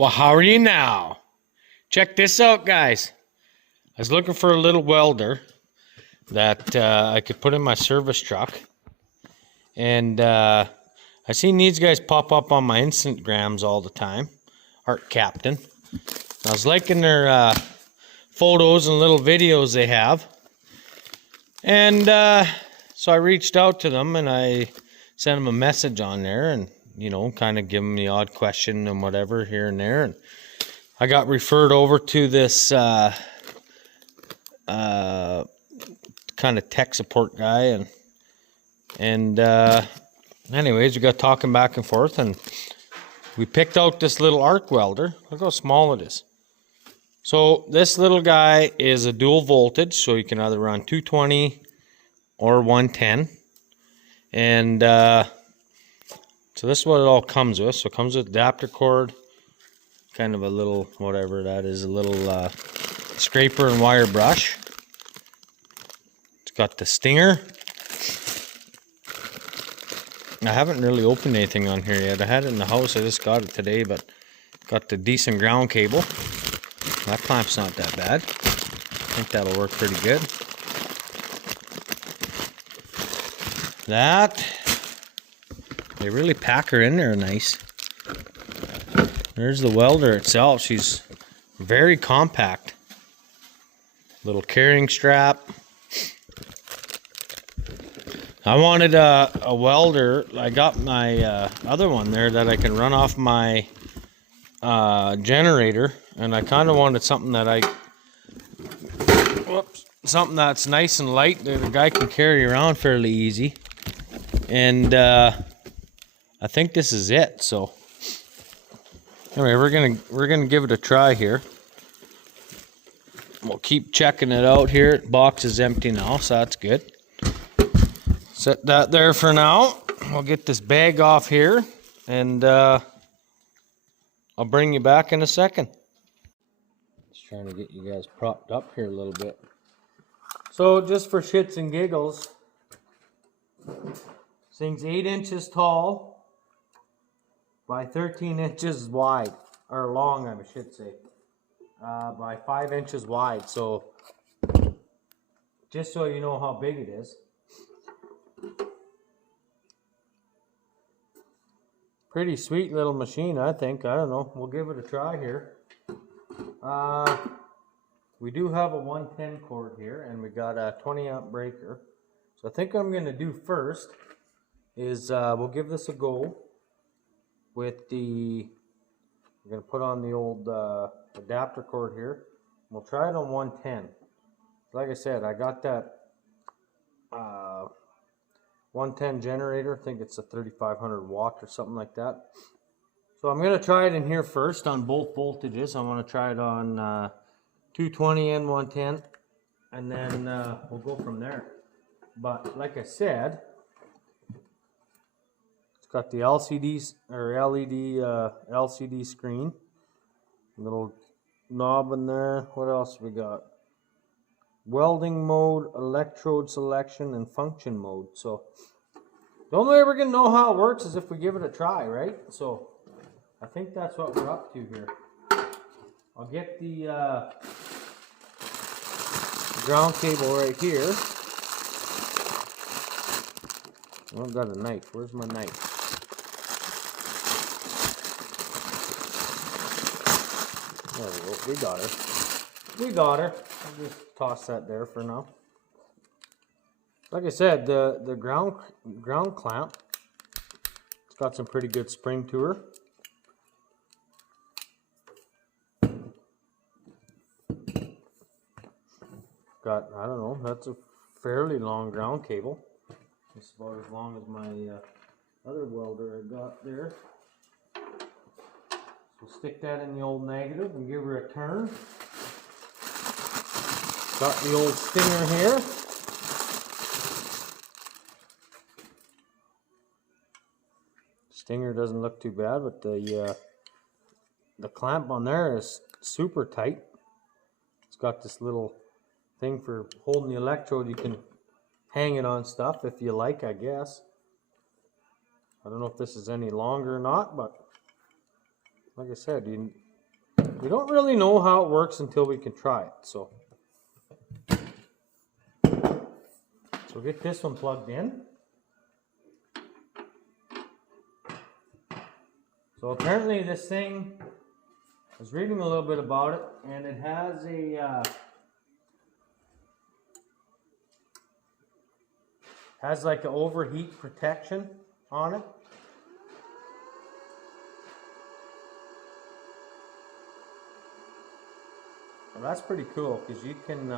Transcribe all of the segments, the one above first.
Well, how are you now? Check this out, guys. I was looking for a little welder that I could put in my service truck. And I seen these guys pop up on my Instagrams all the time. Arccaptain. I was liking their photos and little videos they have. And so I reached out to them and I sent them a message on there and, you know, kind of give them the odd question and whatever here and there. And I got referred over to this kind of tech support guy. And anyways, we got talking back and forth and we picked out this little arc welder. Look how small it is. So this little guy is a dual voltage, so you can either run 220 or 110. And so this is what it all comes with. So it comes with adapter cord, kind of a little, whatever that is, a little scraper and wire brush. It's got the stinger. I haven't really opened anything on here yet. I had it in the house, I just got it today, but got the decent ground cable. That clamp's not that bad. I think that'll work pretty good. That, they really pack her in there nice. There's the welder itself. She's very compact. Little carrying strap. I wanted a welder. I got my other one there that I can run off my generator, and I kind of wanted something that something that's nice and light that a guy can carry around fairly easy. And I think this is it. So anyway, we're gonna give it a try here. We'll keep checking it out here. The box is empty now, so that's good. Set that there for now. We'll get this bag off here, and I'll bring you back in a second. Just trying to get you guys propped up here a little bit. So just for shits and giggles, this thing's 8 inches tall by 13 inches wide, or long, I should say, by 5 inches wide. So just so you know how big it is. Pretty sweet little machine, I think. I don't know. We'll give it a try here. We do have a 110 cord here, and we got a 20 amp breaker. So I think what I'm going to do first is we'll give this a go with the, we're going to put on the old adapter cord here. We'll try it on 110. Like I said, I got that 110 generator. I think it's a 3500 watt or something like that. So I'm going to try it in here first on both voltages. I want to try it on 220 and 110, and then we'll go from there. But like I said, it's got the LCDs or LCD screen, little knob in there. What else we got? Welding mode, electrode selection, and function mode. So the only way we're gonna know how it works is if we give it a try, right? So I think that's what we're up to here. I'll get the ground cable right here. I've got a knife. Where's my knife? There we go. We got her. We got her. I'll just toss that there for now. Like I said, the ground clamp, it's got some pretty good spring to her. Got, I don't know, that's a fairly long ground cable. It's about as long as my other welder I got there. So stick that in the old negative and give her a turn. Got the old stinger here. Stinger doesn't look too bad, but the clamp on there is super tight. It's got this little thing for holding the electrode. You can hang it on stuff if you like, I guess. I don't know if this is any longer or not, but like I said, we don't really know how it works until we can try it. So we'll get this one plugged in. So apparently this thing, I was reading a little bit about it, and it has has like an overheat protection on it. Well, that's pretty cool, because you can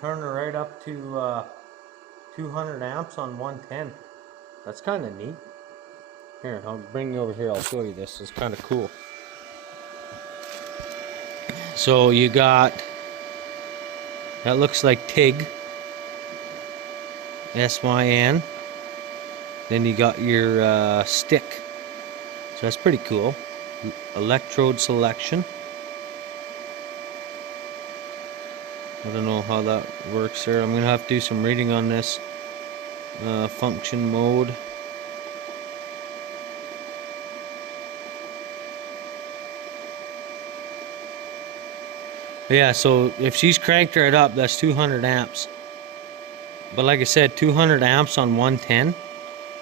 turn it right up to 200 amps on 110. That's kind of neat. Here, I'll bring you over here. I'll show you this. It's kind of cool. So you got, that looks like TIG, SYN. Then you got your stick. So that's pretty cool. Electrode selection. I don't know how that works there. I'm going to have to do some reading on this. Function mode. Yeah, so if she's cranked right up, that's 200 amps. But like I said, 200 amps on 110.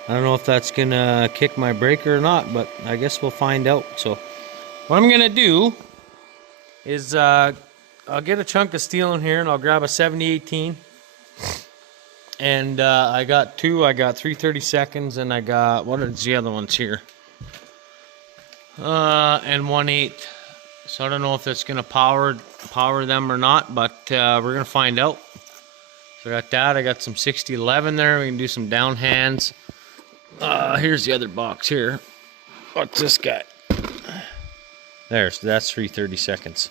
I don't know if that's going to kick my breaker or not, but I guess we'll find out. So what I'm going to do is I'll get a chunk of steel in here, and I'll grab a 7018. And I got two. I got 332nds, and I got, what are the other ones here? And 1/8. So I don't know if it's gonna power them or not, but we're gonna find out. So I got that. I got some 6011 there. We can do some down hands. Here's the other box here. What's this guy? There. So that's 332nds.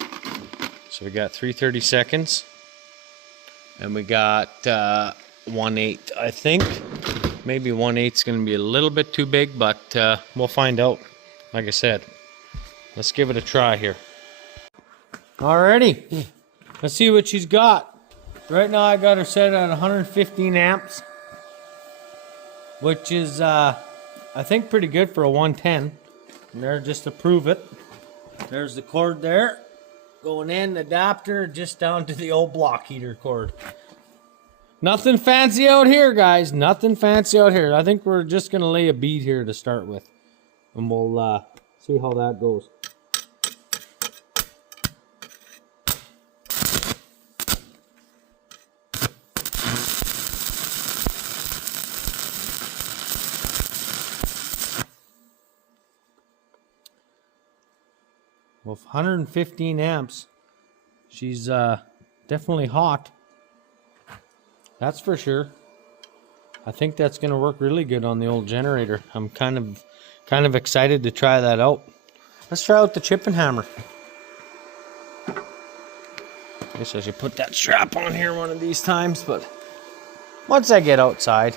So we got 332nds, and we got 1/8. I think maybe 1/8 is gonna be a little bit too big, but we'll find out. Like I said, let's give it a try here. Alrighty, let's see what she's got. Right now I got her set at 115 amps, which is I think pretty good for a 110. And there, just to prove it, there's the cord there going in, the adapter just down to the old block heater cord. Nothing fancy out here, guys. Nothing fancy out here. I think we're just gonna lay a bead here to start with, and we'll see how that goes. Well, 115 amps, she's definitely hot. That's for sure. I think that's going to work really good on the old generator. I'm kind of excited to try that out. Let's try out the chipping hammer. Guess I should put that strap on here one of these times, but once I get outside.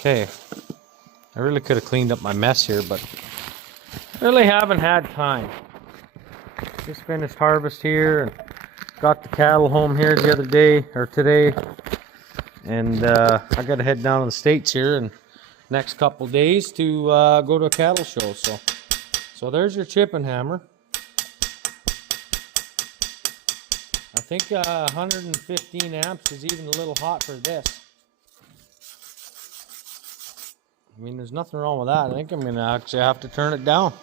Okay, I really could have cleaned up my mess here, but really haven't had time. Just finished harvest here and got the cattle home here the other day, or today. And I got to head down to the States here in the next couple days to go to a cattle show. So there's your chipping hammer. I think 115 amps is even a little hot for this. I mean, there's nothing wrong with that. I think I'm going to actually have to turn it down.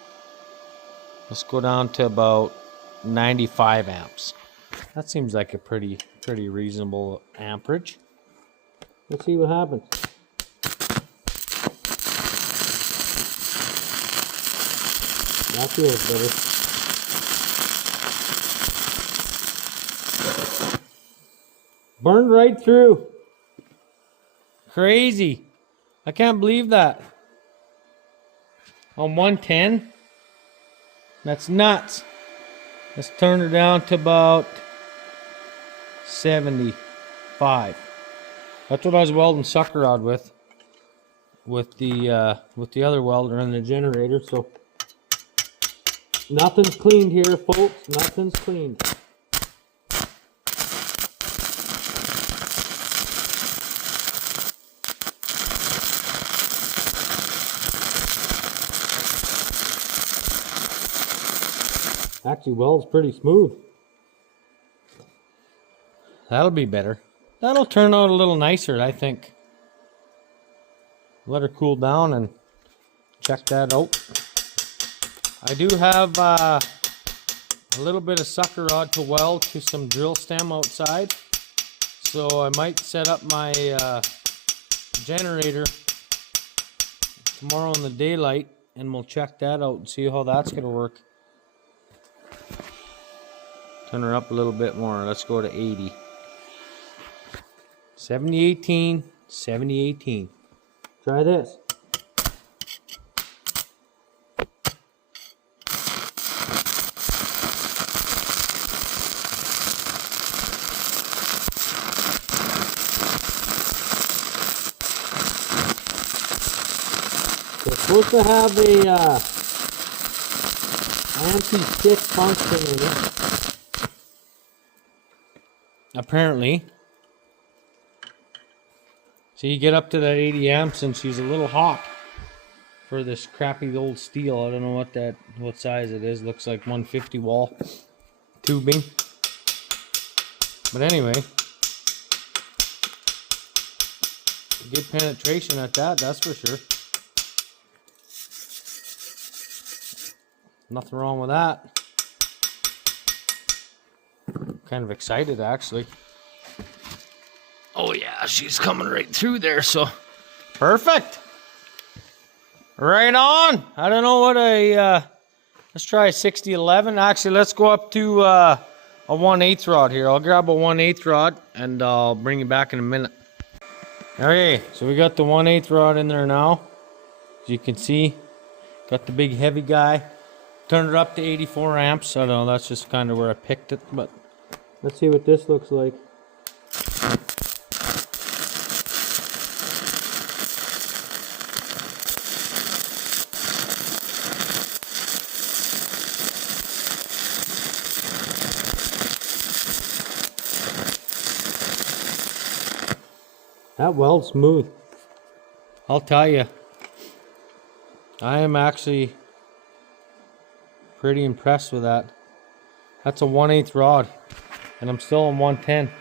Let's go down to about 95 amps. That seems like a pretty reasonable amperage. Let's see what happens. That feels better. Burned right through. Crazy. I can't believe that. On 110. That's nuts. Let's turn her down to about 75. That's what I was welding sucker rod with the other welder and the generator. So nothing's cleaned here, folks. Nothing's cleaned. Actually, welds pretty smooth. That'll be better. That'll turn out a little nicer, I think. Let her cool down and check that out. I do have a little bit of sucker rod to weld to some drill stem outside. So I might set up my generator tomorrow in the daylight and we'll check that out and see how that's going to work. Turn her up a little bit more. Let's go to 80. 70-18, 70-18. Try this. It's supposed to have a anti-stick function in it. Apparently. So you get up to that 80 amps and she's a little hot for this crappy old steel. I don't know what size it is. Looks like 150 wall tubing. But anyway, good penetration at that, that's for sure. Nothing wrong with that. Kind of excited actually. Oh yeah, she's coming right through there, so perfect. Right on. I don't know what let's try a 60-11. Actually, let's go up to a 1/8 rod here. I'll grab a 1/8 rod and I'll bring you back in a minute. Okay, so we got the 1/8 rod in there now. As you can see, got the big heavy guy. Turned it up to 84 amps. I don't know, that's just kind of where I picked it, but let's see what this looks like. That weld's smooth. I'll tell you, I am actually pretty impressed with that. That's a 1/8 rod, and I'm still on 110,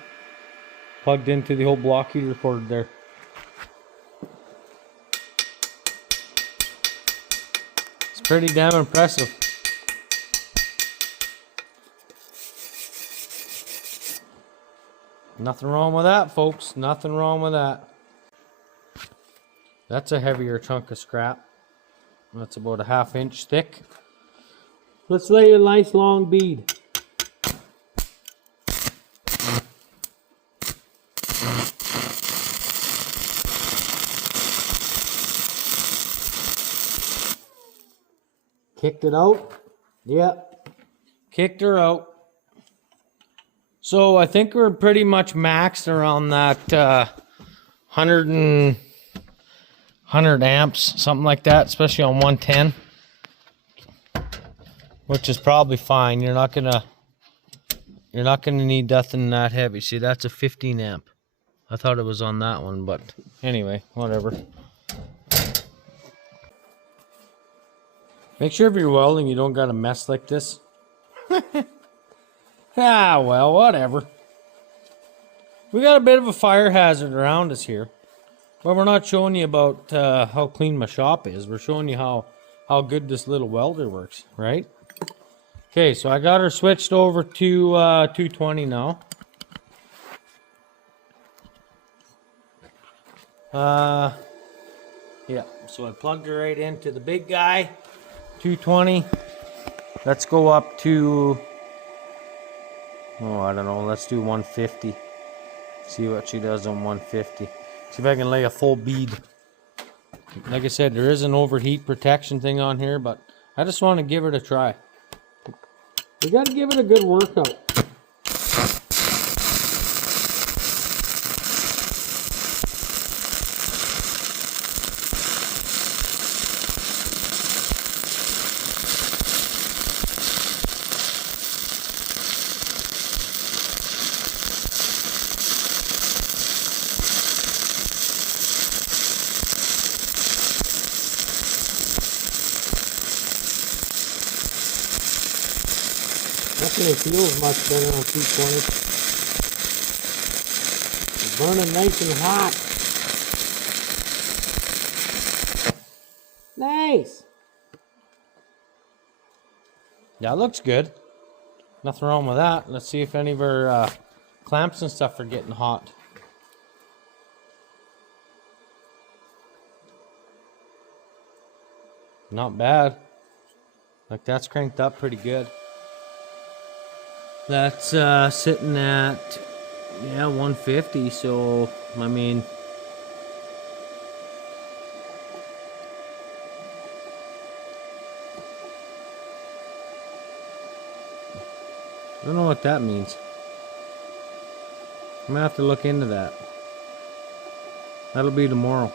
plugged into the whole block heater cord there. It's pretty damn impressive. Nothing wrong with that, folks. Nothing wrong with that. That's a heavier chunk of scrap. That's about a 1/2 inch thick. Let's lay a nice long bead. Kicked it out. Yep. Kicked her out. So I think we're pretty much maxed around that 100 amps, something like that, especially on 110, which is probably fine. You're not gonna need nothing that heavy. See, that's a 15 amp. I thought it was on that one, but anyway, whatever. Make sure if you're welding, you don't got a mess like this. Ah, well, whatever. We got a bit of a fire hazard around us here. But we're not showing you about how clean my shop is. We're showing you how good this little welder works, right? Okay, so I got her switched over to 220 now. Yeah, so I plugged her right into the big guy, 220. Let's go up to, oh, I don't know, let's do 150. See what she does on 150. See if I can lay a full bead. Like I said, there is an overheat protection thing on here, but I just want to give it a try. We got to give it a good workout. Definitely feels much better on 220. It's burning nice and hot. Nice. Yeah, it looks good. Nothing wrong with that. Let's see if any of our clamps and stuff are getting hot. Not bad. Like, that's cranked up pretty good. That's sitting at, yeah, 150. So, I mean, I don't know what that means. I'm gonna have to look into that. That'll be tomorrow.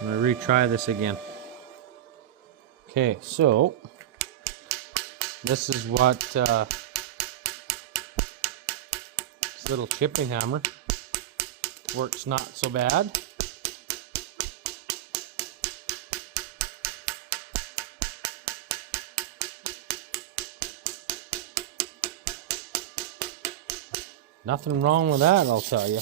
I'm gonna retry this again. Okay, so this is what this little chipping hammer works not so bad. Nothing wrong with that, I'll tell you.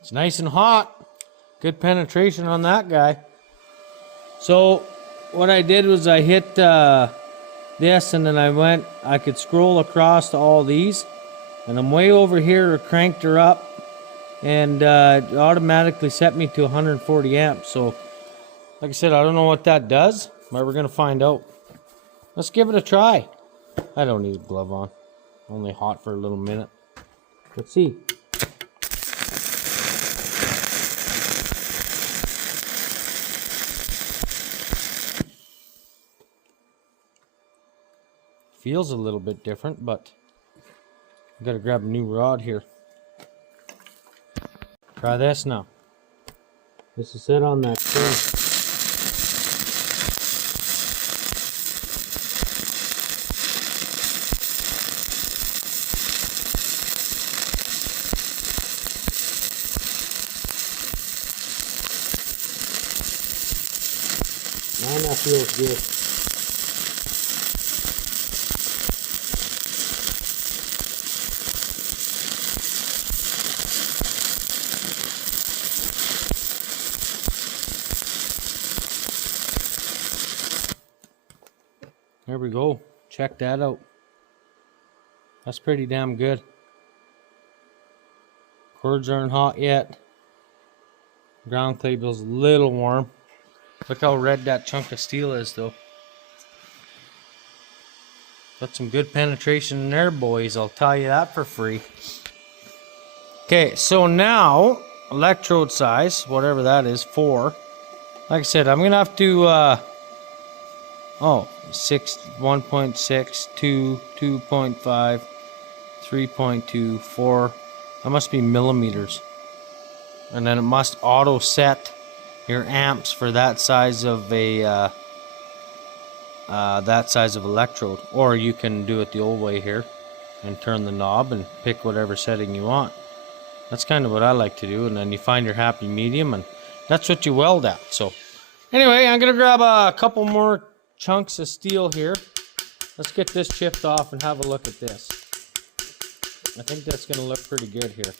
It's nice and hot. Good penetration on that guy. So what I did was I hit this, and then I could scroll across to all these, and I'm way over here, cranked her up, and it automatically set me to 140 amps. So like I said, I don't know what that does, but we're gonna find out. Let's give it a try. I don't need a glove on. Only hot for a little minute. Let's see. Feels a little bit different, but I gotta grab a new rod here. Try this now. This is set on that thing. Man, that feels good. There we go. Check that out. That's pretty damn good. Cords aren't hot yet. Ground cable's a little warm. Look how red that chunk of steel is, though. Got some good penetration in there, boys. I'll tell you that for free. Okay, so now electrode size, whatever that is, 4. Like I said, I'm gonna have to 1.6, 2, 2.5, 3.2, 4. That must be millimeters. And then it must auto set your amps for that size of a electrode, or you can do it the old way here and turn the knob and pick whatever setting you want. That's kind of what I like to do, and then you find your happy medium, and that's what you weld at. So anyway, I'm gonna grab a couple more chunks of steel here. Let's get this chipped off and have a look at this. I think that's gonna look pretty good here.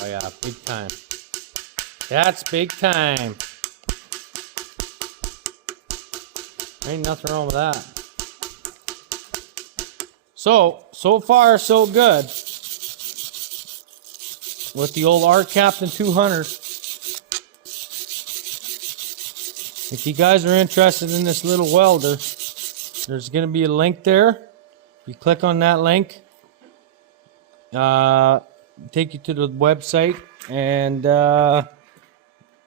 Oh yeah, big time. That's big time. Ain't nothing wrong with that. So far so good with the old Arccaptain 200. If you guys are interested in this little welder, there's going to be a link there. You click on that link, take you to the website, and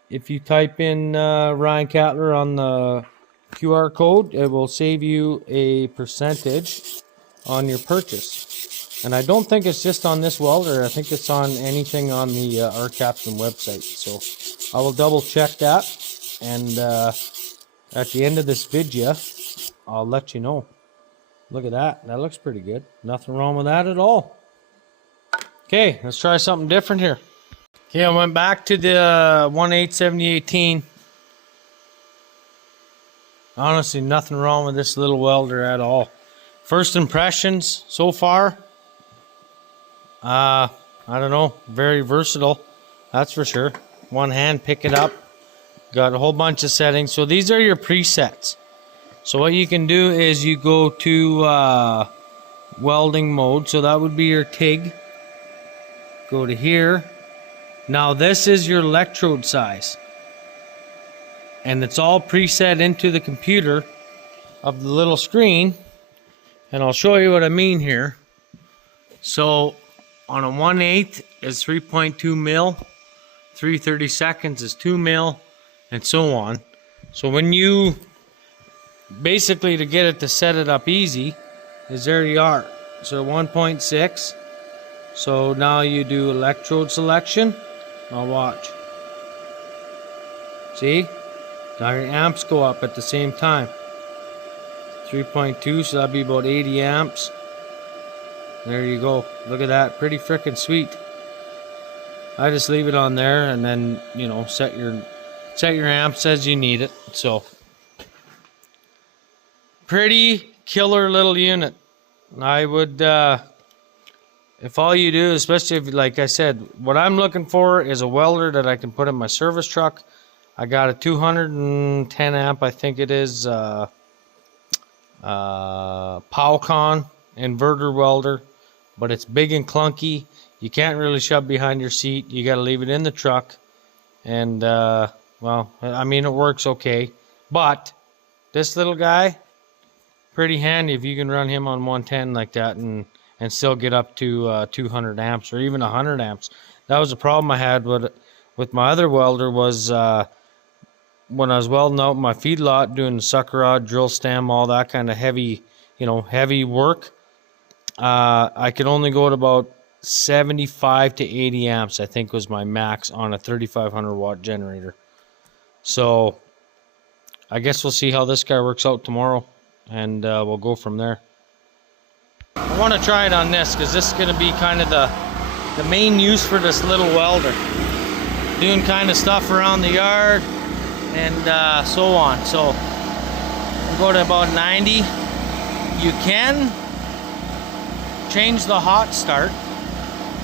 if you type in Ryan Cattler on the QR code, it will save you a percentage on your purchase. And I don't think it's just on this welder. I think it's on anything on the Arccaptain website. So I will double check that, and at the end of this video, I'll let you know. Look at that. That looks pretty good. Nothing wrong with that at all. Okay, let's try something different here. Okay, I went back to the 1/8/70/18. Honestly, nothing wrong with this little welder at all. First impressions so far, I don't know, very versatile, that's for sure. One hand, pick it up. Got a whole bunch of settings. So these are your presets. So what you can do is you go to welding mode. So that would be your TIG. Go to here. Now this is your electrode size. And it's all preset into the computer of the little screen. And I'll show you what I mean here. So on a 1/8 is 3.2 mil. 3/32 is 2 mil. And so on. So when you basically, to get it to set it up easy, is there you are. So 1.6. So now you do electrode selection. Now watch. See? Now your amps go up at the same time. 3.2, so that'd be about 80 amps. There you go. Look at that. Pretty freaking sweet. I just leave it on there and then, you know, set your amps as you need it. So pretty killer little unit. I would if all you do, especially if, like I said, what I'm looking for is a welder that I can put in my service truck. I got a 210 amp, I think it is, Powcon inverter welder, but it's big and clunky. You can't really shove behind your seat. You got to leave it in the truck. And well, I mean, it works okay, but this little guy, pretty handy if you can run him on 110 like that and still get up to 200 amps or even 100 amps. That was a problem I had with my other welder was when I was welding out my feedlot, doing the sucker rod, drill stem, all that kind of heavy, you know, heavy work. I could only go at about 75 to 80 amps, I think was my max on a 3500 watt generator. So I guess we'll see how this guy works out tomorrow, and we'll go from there. I want to try it on this because this is going to be kind of the main use for this little welder. Doing kind of stuff around the yard and so on. So we'll go to about 90. You can change the hot start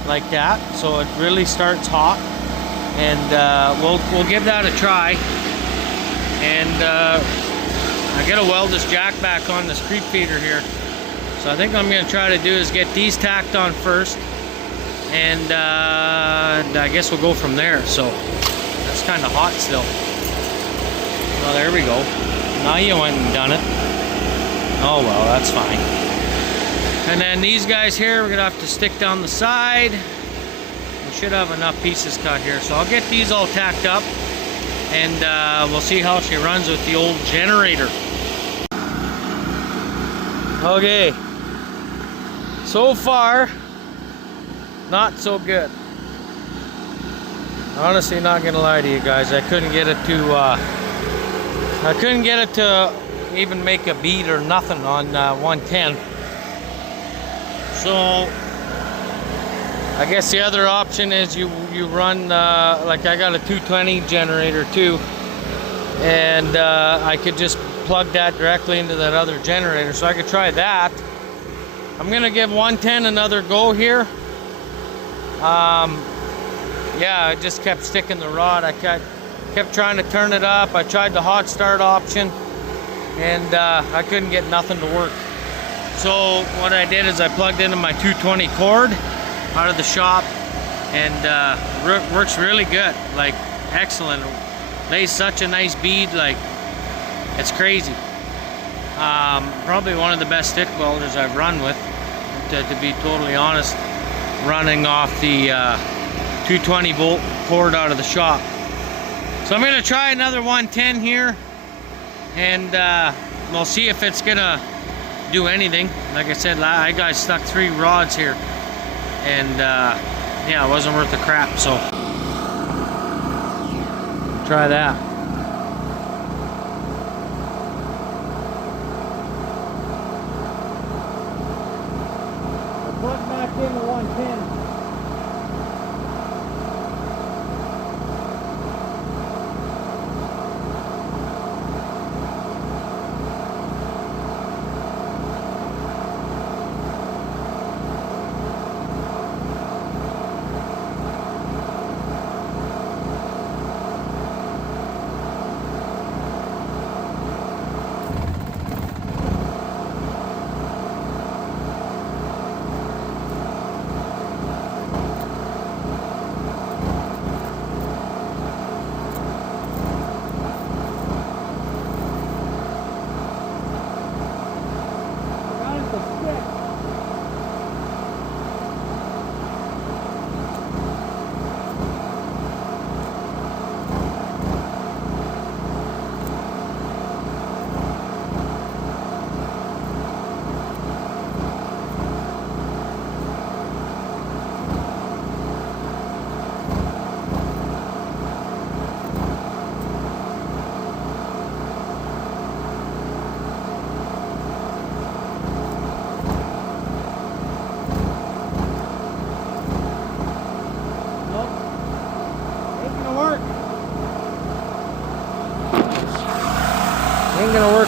like that, so it really starts hot, and we'll give that a try. And I gotta weld this jack back on this creep feeder here. So I think what I'm gonna try to do is get these tacked on first, and I guess we'll go from there. So that's kind of hot still. Well, there we go. Now you went and done it. Oh well, that's fine. And then these guys here, we're gonna have to stick down the side. We should have enough pieces cut here. So I'll get these all tacked up, and we'll see how she runs with the old generator. Okay. So far, not so good. Honestly, not gonna lie to you guys, I couldn't get it to even make a bead or nothing on 110. So I guess the other option is you run like I got a 220 generator too, and I could just plug that directly into that other generator, so I could try that. I'm gonna give 110 another go here. Yeah, I just kept sticking the rod. I kept trying to turn it up. I tried the hot start option, and I couldn't get nothing to work. So what I did is I plugged into my 220 cord out of the shop, and works really good, like excellent. Lays such a nice bead, like it's crazy. Probably one of the best stick welders I've run with, to be totally honest, running off the 220 volt cord out of the shop. So I'm gonna try another 110 here, and we'll see if it's gonna do anything. Like I said, I got stuck 3 rods here, and yeah, it wasn't worth the crap. So try that. Plug back in the 110.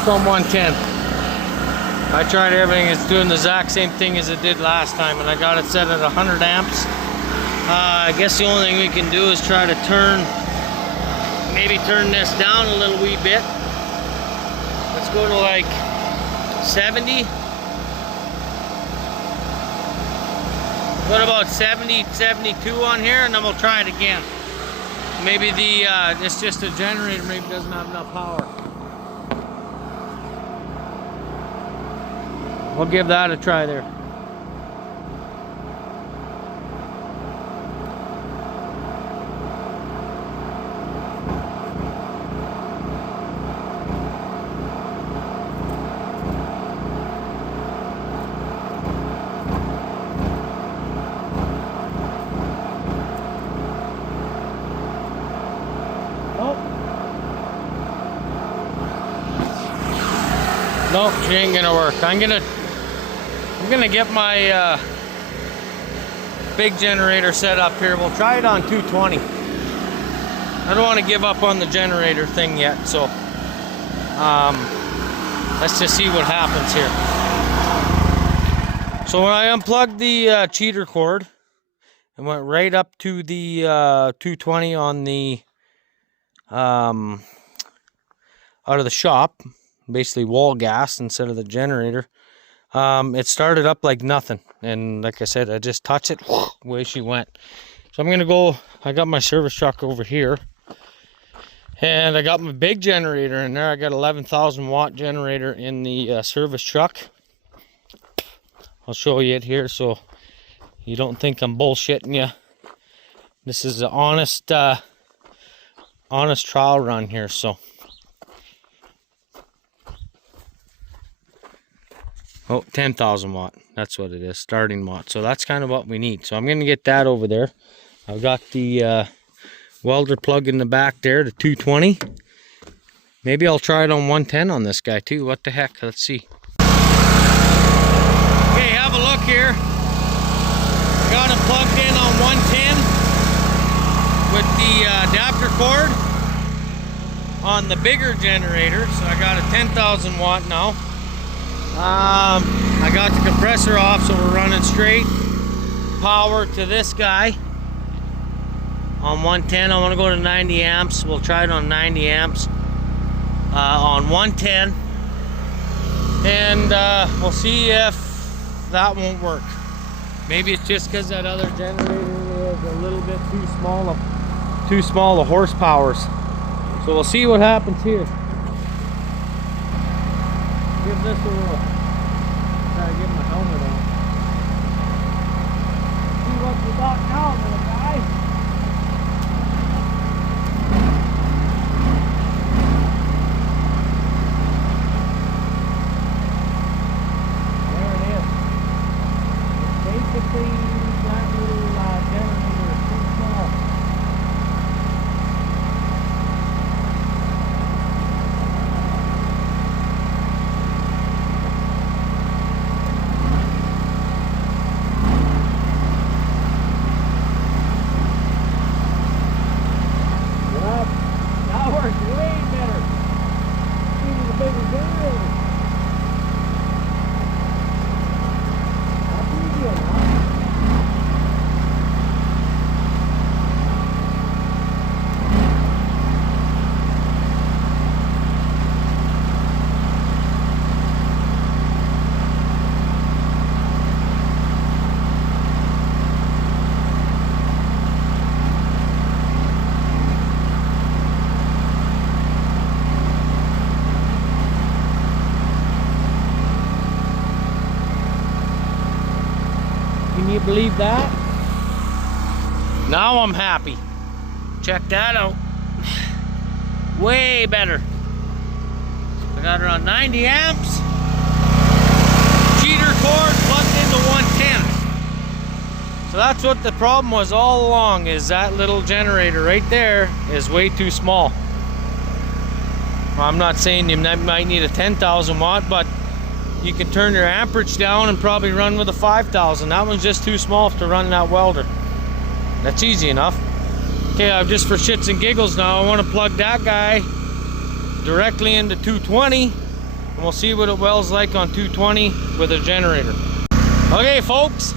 on 110. I tried everything. It's doing the exact same thing as it did last time, and I got it set at 100 amps. I guess the only thing we can do is try to maybe turn this down a little wee bit. Let's go to like 70. What about 70, 72 on here, and then we'll try it again. Maybe it's just a generator, maybe doesn't have enough power. We'll give that a try there. Nope, she ain't gonna work. I'm gonna get my big generator set up here. We'll try it on 220. I don't want to give up on the generator thing yet, so let's just see what happens here. So when I unplugged the cheater cord and went right up to the 220 on the out of the shop, basically wall gas instead of the generator, it started up like nothing, and like I said, I just touched it, away she went. So I'm gonna go, I got my service truck over here, and I got my big generator in there. I got 11,000 watt generator in the service truck. I'll show you it here so you don't think I'm bullshitting you. This is an honest trial run here. So oh, 10,000 watt. That's what it is, starting watt. So that's kind of what we need. So I'm going to get that over there. I've got the welder plug in the back there, the 220. Maybe I'll try it on 110 on this guy too. What the heck? Let's see. Okay, have a look here. Got it plugged in on 110 with the adapter cord on the bigger generator. So I got a 10,000 watt now. I got the compressor off, so we're running straight power to this guy on 110. I want to go to 90 amps. We'll try it on 90 amps on 110, and we'll see if that won't work. Maybe it's just because that other generator is a little bit too small of horsepowers. So we'll see what happens here. Give this a whirl. Try to get my helmet on. See what we got now, little guy. There it is. It's basically that little generator is too small. Can you believe that? Now I'm happy. Check that out. Way better. I got it on 90 amps. Cheater cord plugged into 110. So that's what the problem was all along, is that little generator right there is way too small. Well, I'm not saying you might need a 10,000 watt, but you can turn your amperage down and probably run with a 5,000. That one's just too small to run that welder. That's easy enough. Okay, just for shits and giggles now, I want to plug that guy directly into 220 and we'll see what it welds like on 220 with a generator. Okay folks,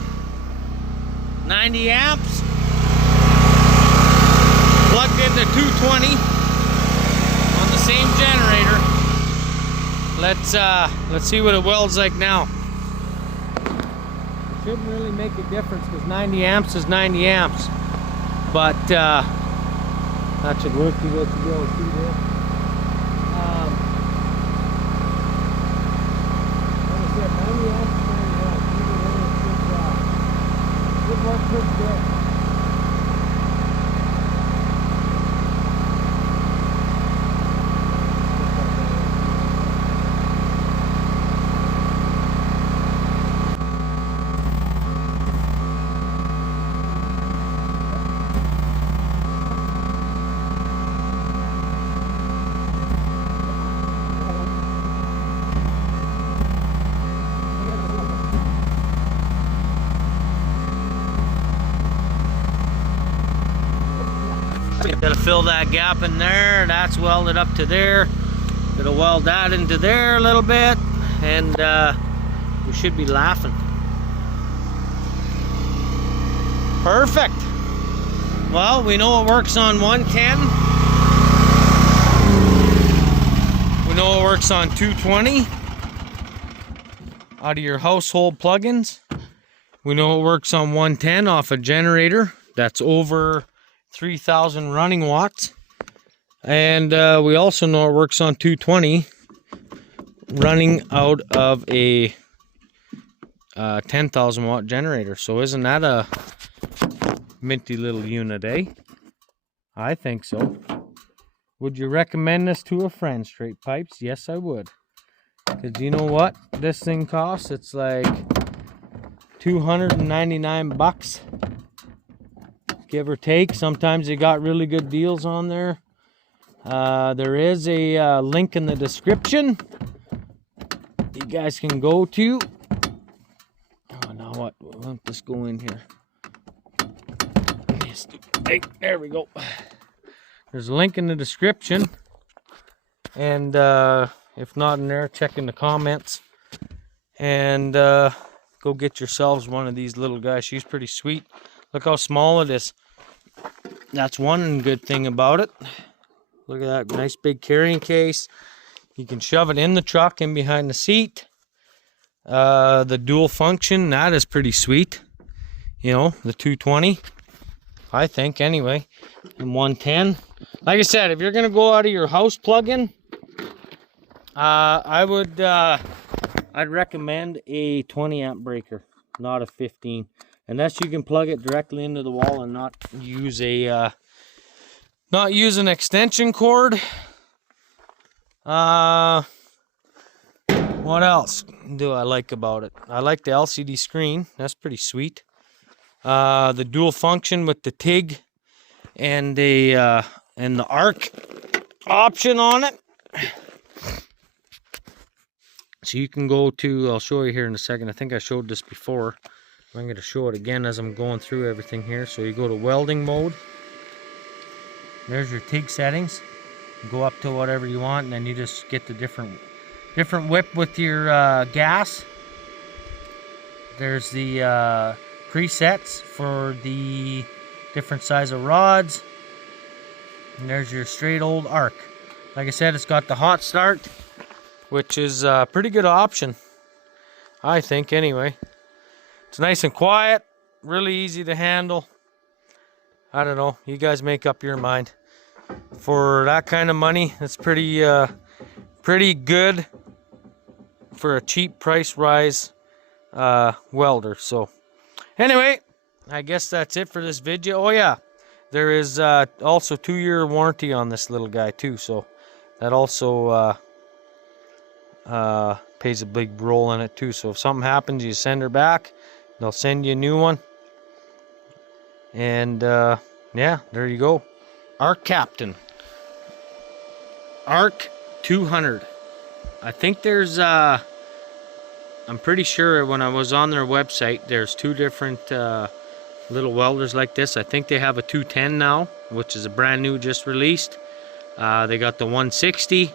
90 amps, plugged into 220 on the same generator. Let's see what it welds like now. It shouldn't really make a difference because 90 amps is 90 amps. But that should work. You guys should be able to see there. Like I said, 90 amps is 90 amps. Should work pretty good. Gotta fill that gap in there. That's welded up to there. Gotta weld that into there a little bit, and we should be laughing. Perfect. Well, we know it works on 110. We know it works on 220 out of your household plugins. We know it works on 110 off a generator that's over 3,000 running watts, and we also know it works on 220 running out of a 10,000 watt generator. So isn't that a minty little unit, eh? I think so. Would you recommend this to a friend, Straight Pipes? Yes, I would. Because you know what this thing costs? It's like 299 bucks. Give or take. Sometimes they got really good deals on there. There is a link in the description you guys can go to. Oh, now what? Let this go in here. Hey, there we go. There's a link in the description, and if not in there, check in the comments, and go get yourselves one of these little guys. She's pretty sweet. Look how small it is. That's one good thing about it. Look at that nice big carrying case. You can shove it in the truck, in behind the seat. The dual function, that is pretty sweet. You know, the 220, I think anyway, and 110. Like I said, if you're gonna go out of your house plug-in, I'd recommend a 20 amp breaker, not a 15. Unless you can plug it directly into the wall and not use an extension cord. What else do I like about it? I like the LCD screen. That's pretty sweet. The dual function with the TIG and the Arc option on it. So you can go to, I'll show you here in a second. I think I showed this before. I'm going to show it again as I'm going through everything here. So you go to welding mode. There's your TIG settings. You go up to whatever you want, and then you just get the different whip with your gas. There's the presets for the different size of rods. And there's your straight old arc. Like I said, it's got the hot start, which is a pretty good option, I think, anyway. It's nice and quiet, really easy to handle. I don't know, you guys make up your mind. For that kind of money, it's pretty good for a cheap price rise welder. So anyway, I guess that's it for this video. Oh yeah, there is also 2-year warranty on this little guy too, so that also plays a big role in it too. So if something happens, you send her back, they'll send you a new one. And yeah, there you go. Arccaptain Arc 200. I think there's I'm pretty sure when I was on their website, there's 2 different little welders like this. I think they have a 210 now, which is a brand new, just released. They got the 160,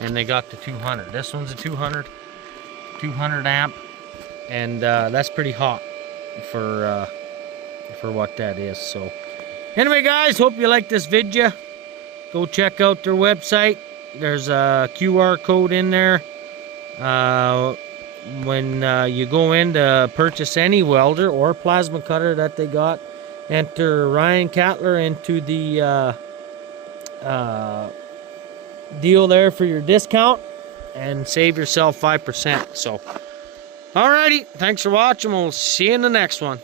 and they got the 200. This one's a 200 amp, and that's pretty hot for what that is. So anyway, guys, hope you like this video. Go check out their website. There's a QR code in there. When you go in to purchase any welder or plasma cutter that they got, enter Ryan Cattler into the deal there for your discount and save yourself 5%. So alrighty, thanks for watching. We'll see you in the next one.